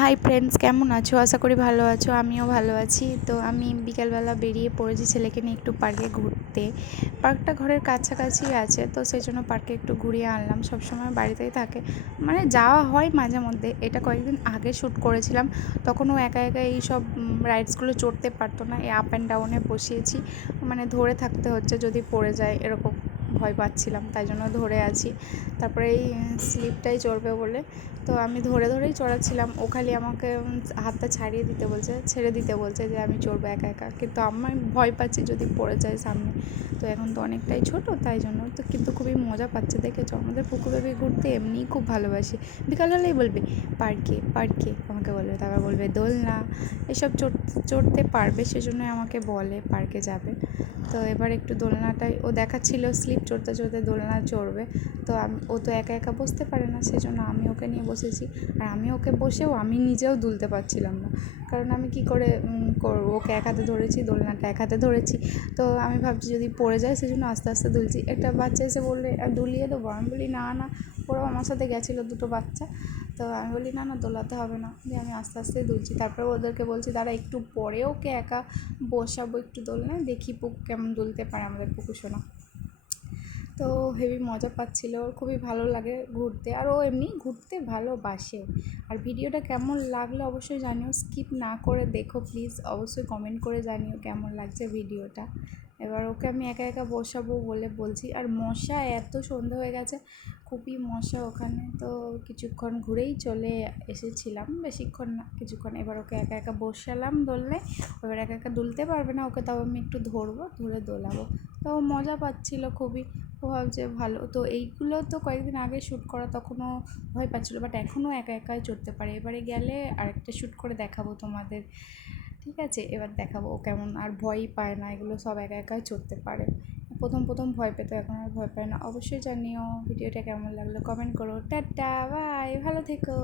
Hi friends, কেমন আছো? আশা করি ভালো আছো। আমিও ভালো আছি। তো আমি বিকেলবেলা বেরিয়ে পড়েছি ছেলেকে নিয়ে একটু পার্কে ঘুরতে। পার্কটা ঘরের কাছাকাছি আছে, তো সেই জন্য পার্কে একটু ঘুরিয়ে আনলাম। সবসময় বাড়িতেই থাকে, মানে যাওয়া হয় মাঝে মধ্যে। এটা কয়েকদিন আগে শ্যুট করেছিলাম, তখনও একা একা এই সব রাইডসগুলো চড়তে পারতো না। এই আপ অ্যান্ড ডাউনে বসিয়েছি, মানে ধরে থাকতে হচ্ছে, যদি পড়ে যায় এরকম ভয় পাচ্ছিলাম, তাই জন্য ধরে আছি। তারপরে এই স্লিপটাই চড়বে বলে তো আমি ধরে ধরেই চড়াচ্ছিলাম। ও খালি আমাকে হাতটা ছেড়ে দিতে বলছে যে আমি চড়বো একা একা, কিন্তু আমি ভয় পাচ্ছি যদি পড়ে যায় সামনে। তো এখন তো অনেকটাই ছোট, তাই জন্য তো, কিন্তু খুবই মজা পাচ্ছে। দেখেছো, আমাদের পুকু বেবি ঘুরতে এমনিই খুব ভালোবাসে। বিকাল হলেই বলবে পার্কে পার্কে, আমাকে বলবে, তারপর বলবে দোলনা, এসব চড়তে পারবে, সেজন্যই আমাকে বলে পার্কে যাবে। তো এবার একটু দোলনাটাই ও দেখাচ্ছিল, স্লিপ চড়তে চড়তে দোলনা চড়বে। তো ও তো একা একা বসতে পারে না, সেজন্য আমি ওকে নিয়ে বসেছি। আর আমি ওকে বসেও আমি নিজেও দুলতে পারছিলাম না, কারণ আমি কি করে করবো। ওকে এক হাতে ধরেছি, দোলনাটা এক হাতে ধরেছি। তো আমি ভাবছি যদি পড়ে যায়, সেজন্য আস্তে আস্তে দুলছি। একটা বাচ্চা এসে বললে দুলিয়ে দেবো, আমি বলি না না, ওরাও আমার সাথে গেছিলো দুটো বাচ্চা। তো আমি বলি না না, দোলাতে হবে না, দিয়ে আমি আস্তে আস্তে দুলছি। তারপরে ওদেরকে বলছি দাঁড়া একটু পরে ওকে একা বসাবো একটু দোলনায়, দেখি পুকু কেমন দুলতে পারে, আমাদের পুকু সোনা। তো হেবি মজা পাচ্ছিল, ওর খুবই ভালো লাগে ঘুরতে, আর ও এমনি ঘুরতে ভালোবাসে। আর ভিডিওটা কেমন লাগলো অবশ্যই জানিও, স্কিপ না করে দেখো প্লিজ, অবশ্যই কমেন্ট করে জানিও কেমন লাগছে ভিডিওটা। এবার ওকে আমি একা একা বসাবো বলে বলছি। আর মশা এত, সন্ধে হয়ে গেছে, খুবই মশা ওখানে। তো কিছুক্ষণ ঘুরেই চলে এসেছিলাম, বেশিক্ষণ না, কিছুক্ষণ। এবার ওকে একা একা বসালাম দোলনায়। এবার একা একা দুলতে পারবে না, ওকে তাও আমি একটু ধরবো, ধরে দোলাবো। তো ও মজা পাচ্ছিল খুবই। ও ভাবছে ভালো। তো এইগুলো তো কয়েকদিন আগে শ্যুট করা, তখনও ভয় পাচ্ছিলো, বাট এখনও একা একাই চড়তে পারে। এবারে গেলে আরেকটা শ্যুট করে দেখাবো তোমাদের, ঠিক আছে? এবার দেখাবো ও কেমন, আর ভয়ই পায় না, এগুলো সব একা একাই চড়তে পারে। প্রথম প্রথম ভয় পেতো, এখন আর ভয় পায় না। অবশ্যই জানিও ভিডিওটা কেমন লাগলো, কমেন্ট করো। টাটা, বাই, ভালো থেকো।